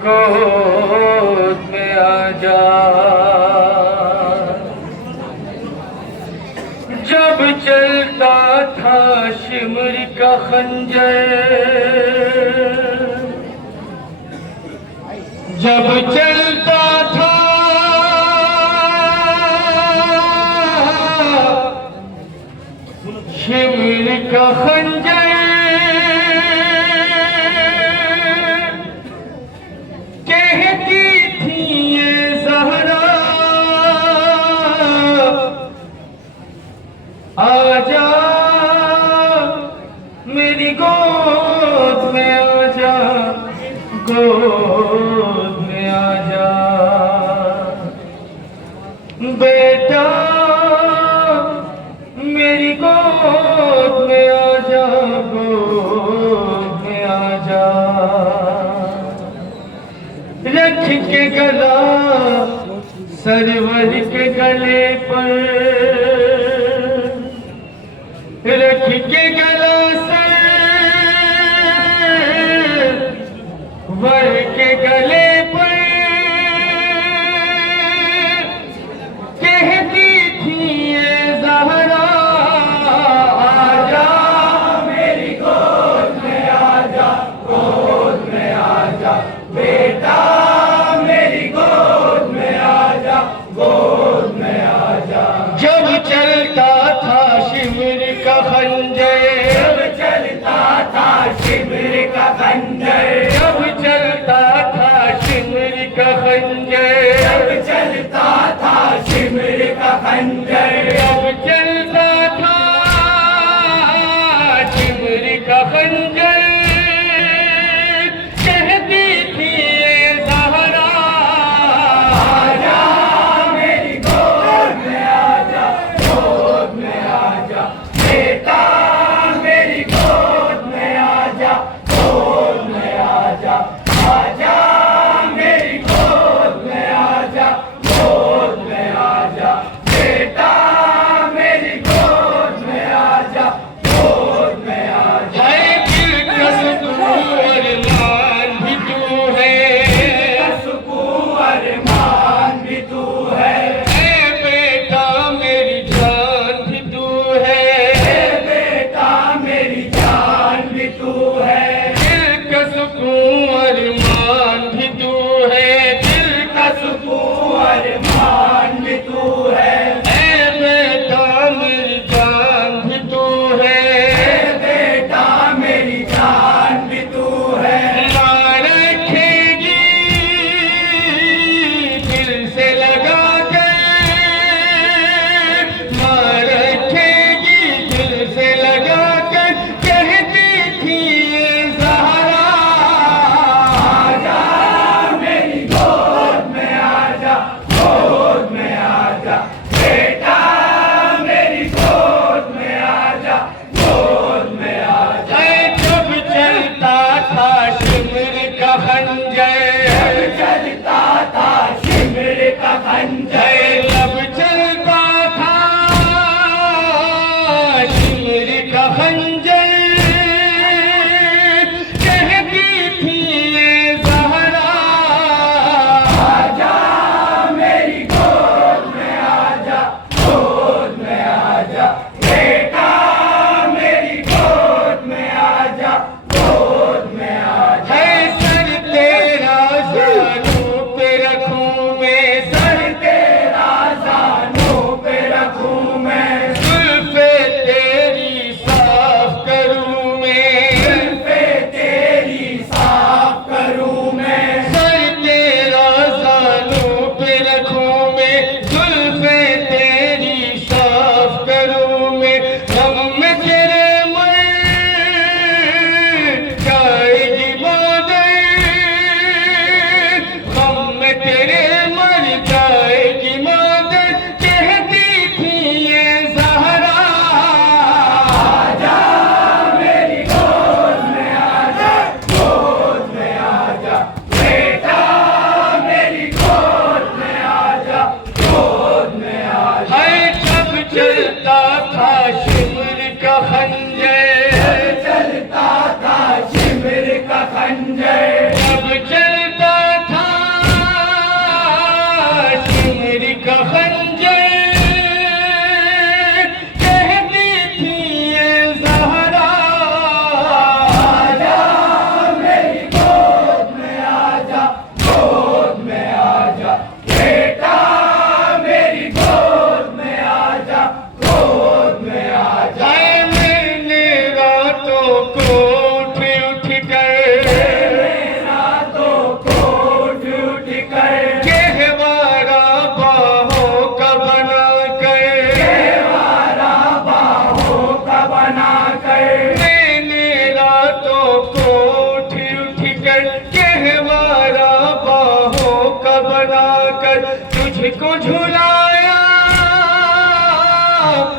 गोद में आजा। जब चलता था शिमर का खंजर, जब चलता था शिमर का खंजर, कहती थी ये ज़हरा आजा मेरी गोद में आजा, गोद में आजा बेटा मेरी गोद में आजा, गोद में आजा। रख के गला सरवर के गले पर, रख के गला सरवर के गले पर, कहती थी ये ज़हरा आजा मेरी गोद में आजा, गोद में आजा बेटा मेरी गोद में आजा, गोद में आजा। जब चलता था शिमर का खंजर, जब चलता था शिमर का खंजर, जब चलता था शिमर का खंजर, जब चलता था शिमर का खंजर, जब चलता था शिमर का खंजर, कहती थी ये ज़हरा आजा मेरी गोद में आजा, गोद में आजा बेटा मेरी गोद में आजा, गोद में आजा। आजा मेरी गोद में आजा, गोद में आजा बेटा मेरी गोद में आजा, गोद में आजा। है दिल का सुकून अरमान भी तू है, सुकून अरमान भी तू है बेटा मेरी जान भी तू है, बेटा मेरी जान भी तू है। दिल का सुकून अरमान भी तू है, दिल का सुकून अरमान भी तू है बेटा मेरी जान भी तू है, बेटा मेरी जान भी तू है। मां रखेगी दिल से लगा कर, मां रखेगी दिल से लगा कर, कहती थी ये ज़हरा आजा मेरी गोद में आजा, गोद में आजा बेटा मेरी गोद में आजा, गोद में आजा। जब चलता था शिमर का खंजर, जब चलता था शिमर का खंजर, जब चलता था शिमर का खंजर, कहती थी ये ज़हरा आजा मेरी गोद में आजा, गोद में आजा बेटा मेरी गोद में आजा, गोद में आजा। है सर तेरा तुझको झुलाया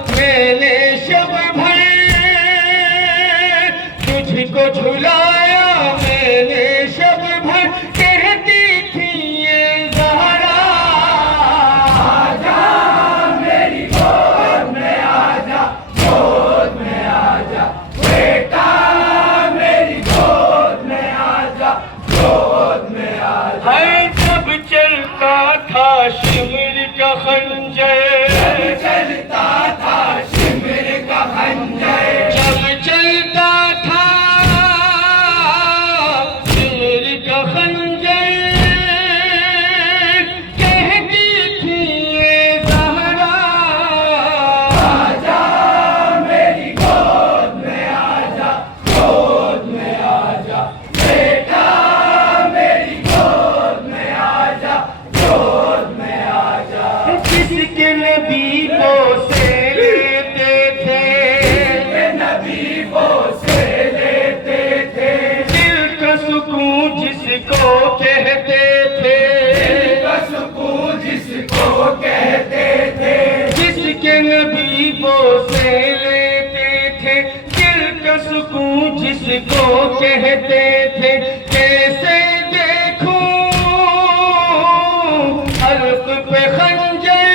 मैंने शब भर, तुझको झुलाया मैंने शब भर, कहती थी ये ज़हरा आजा मेरी गोद में आजा, गोद में आजा बेटा मेरी गोद में आजा, गोद में आजा। है जब चलता था शिमर का खंजर, जब चलता था शिमर का खंजर, जब चलता था शिमर का खंजर, कहती थी ये ज़हरा आजा मेरी गोद में आजा, गोद में आजा बेटा मेरी गोद में आजा, गोद में आजा। जिसके नबी को से लेते थे, नबी को से लेते थे, दिल का सुकून जिसको कहते थे, दिल का सुकून जिसको कहते थे, जिसके नबी को से लेते थे, दिल का सुकून जिसको कहते थे, कैसे देखूं हल्क पे खंजर,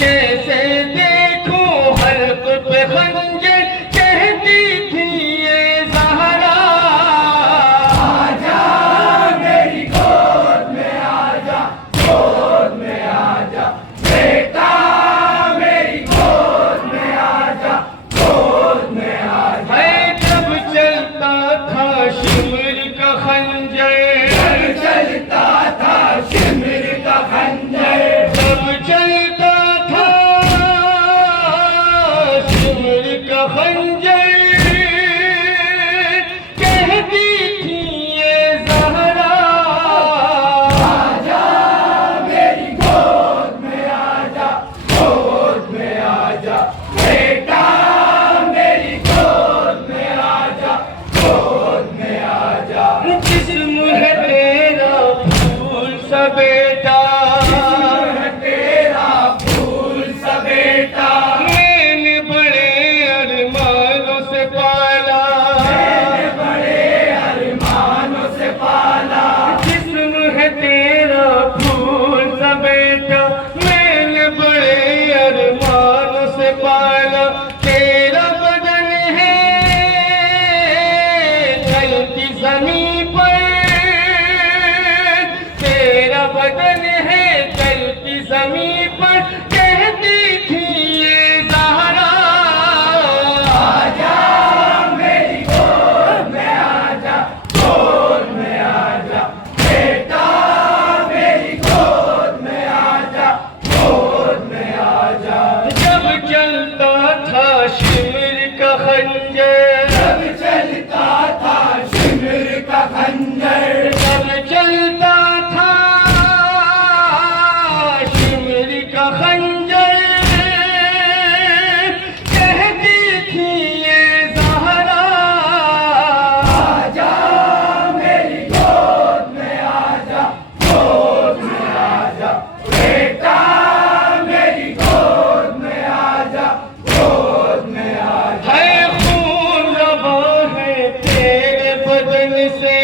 कैसे देखूं हल्क पे खंजर, कहती थी ये ज़हरा आजा मेरी गोद में आजा, गोद में आजा बेटा मेरी गोद में आजा, गोद में आजा। है जब चलता था शिमर का खंजर, जब चलता था शिमर का खंजर, जब चलता था शिमर का खंजर, कहती थी ये ज़हरा आजा मेरी गोद में आजा, गोद में आजा बेटा मेरी गोद में आजा, गोद में आजा। जिस्म है तेरा फूल सा बेटा, तेरा फूल सा बेटा, मैंने बड़े अरमानों से पाला, मैंने बड़े अरमानों से पाला। जिस्म है तेरा फूल सा बेटा, मैंने बड़े अरमानों से पाला। तेरा बदन है चलती ज़मीं पर, तेरा बदन है चलती ज़मीं पर, कहती थी ये ज़हरा आजा मेरी गोद में आजा, गोद में आजा बेटा मेरी गोद में आजा, गोद में आजा। जब चलता था शिमर का खंजर, जब चलता था शिमर का खंजर, जब चलता था शिमर का खंजर, कहती थी ये ज़हरा आजा मेरी गोद में आजा, गोद में आजा बेटा मेरी गोद में आजा, गोद में आजा। है खून रवा है तेरे बदन से,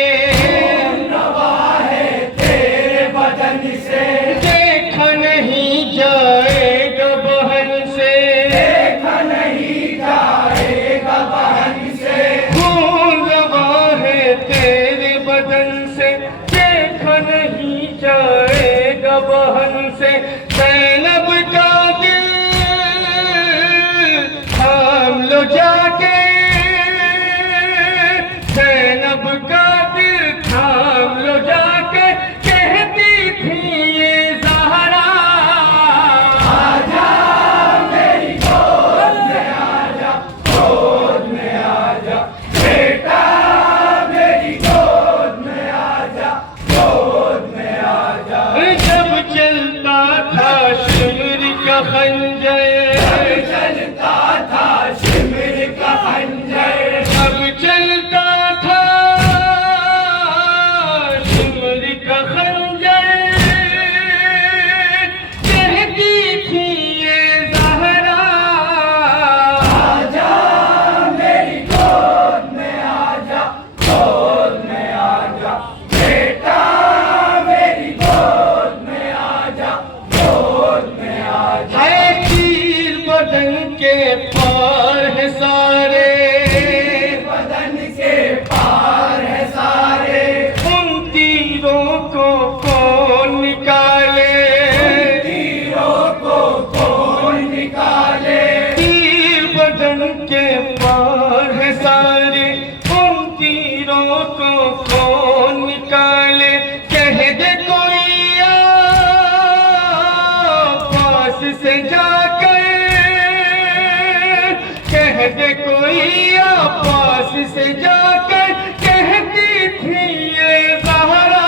मैया पास से जाकर कहती थी ये ज़हरा,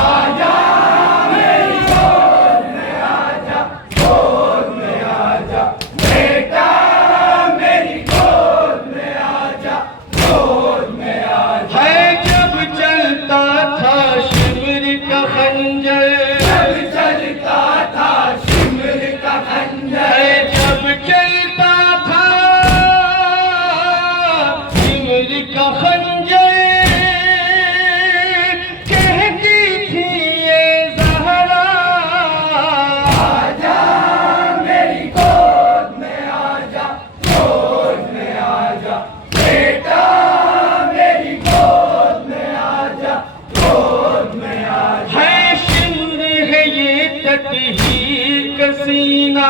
आजा मेरी गोद में आजा, गोद में आजा बेटा, मेरी गोद में आजा, गोद में आजा। है जब चलता था शिमर का खंजर, जब चलता था शिमर का खंजर, है जब चलता था शिमर का खंजर, कहती थी ये ज़हरा, आजा मेरी गोद में आजा, गोद में आजा बेटा, मेरी गोद में आजा, गोद में आजा। है शिमर है ये तकहीर का सीना,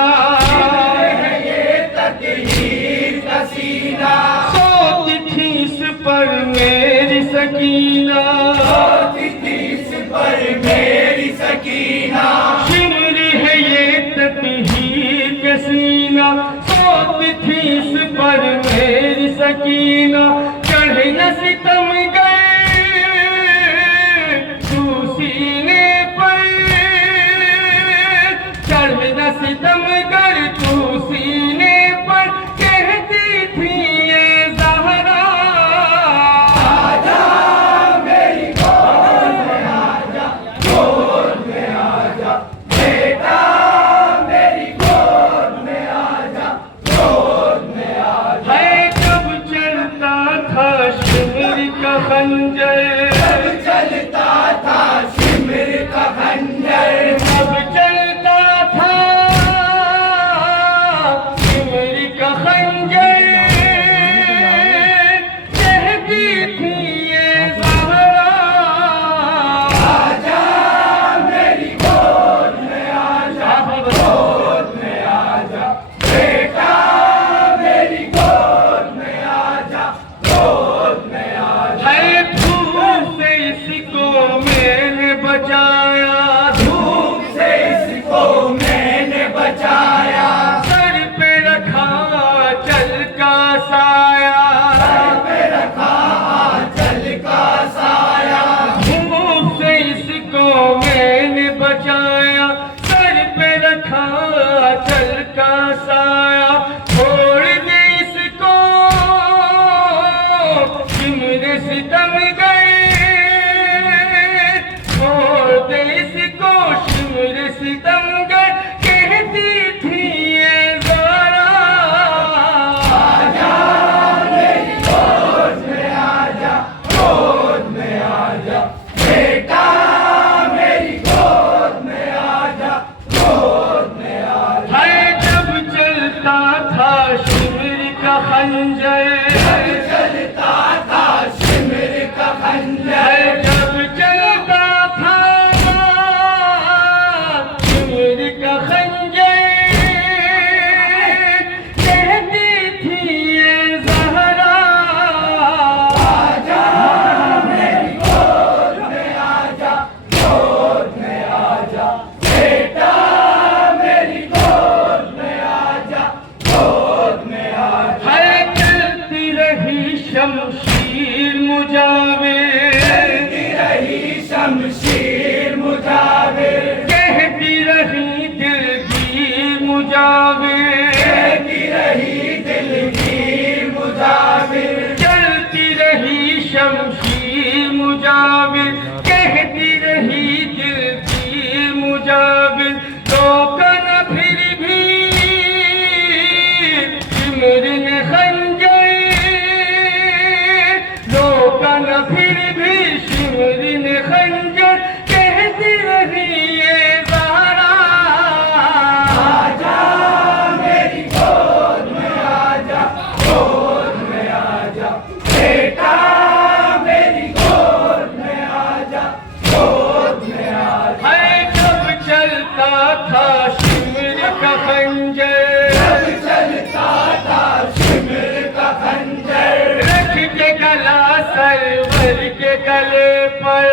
है ये तकदीर का सीना, सोती थी इस पर मेरी सकीना, सोती थी इस पर मेरी सकीना, शिमर है ये तकहीर का सीना, सोती थी इस पर मेरी सकीना, चढ़े न सितम गए तू सीने पर, चढ़े न सितम गर तू सीने पर, कहती थी ये ज़हरा, आजा मेरी गोद में आजा, गोद में आजा बेटा, मेरी गोद में आजा, गोद में आजा। है जब चलता था शिमर का खंजर, जब चलता था शिमर का खंजर, जब चलता था शिमर का खंजर, कहती थी ये ज़हरा, आजा मेरी गोद में आजा, गोद में आजा बेटा, मेरी गोद में आजा, गोद में आजा। है धूप से इसको मैंने बचाया, धूप से इसको मैंने बचाया, सर पे रखा चल का साया, सर पे रखा आंचल का साया, धूप से इसको मैंने बचाया, सर पे रखा चल का साया, छोड़ दे इसको शिमर सितम गए, छोड़ दे इसको शिमर सितम गए, कहती थी ये ज़हरा, आजा मेरी गोद में आजा, गोद में आजा बेटा, मेरी गोद में आजा, गोद में आजा। है जब चलता था शिमर का खंजर, जब चलता था शिमर का खंजर, है जब चलता था शिमर का खंजर, कहती थी ये ज़हरा, आजा मेरी गोद में आजा, गोद में आजा बेटा, मेरी गोद में आजा, गोद में आजा। है चलती रही शमशीर मुजाविर, चलती रही शमशीर मुजाविर, कहती रही दिलगीर मुजाविर, कहती रही दिलगीर मुजाविर, चलती रही शमशीर मुजाविर, कहती रही दिलगीर मुजाविर, रोका न फिर भी शिमर ने खंजर, रोका न फिर भी शिमर ने खंजर, कहती रही ये ज़हरा, आजा मेरी गोद में आजा, गोद में आजा बेटा, मेरी गोद में आजा, गोद में आजा। है जब चलता था शिमर का खंजर, जब चलता था शिमर का खंजर, रख के गला सरवर के गले पर,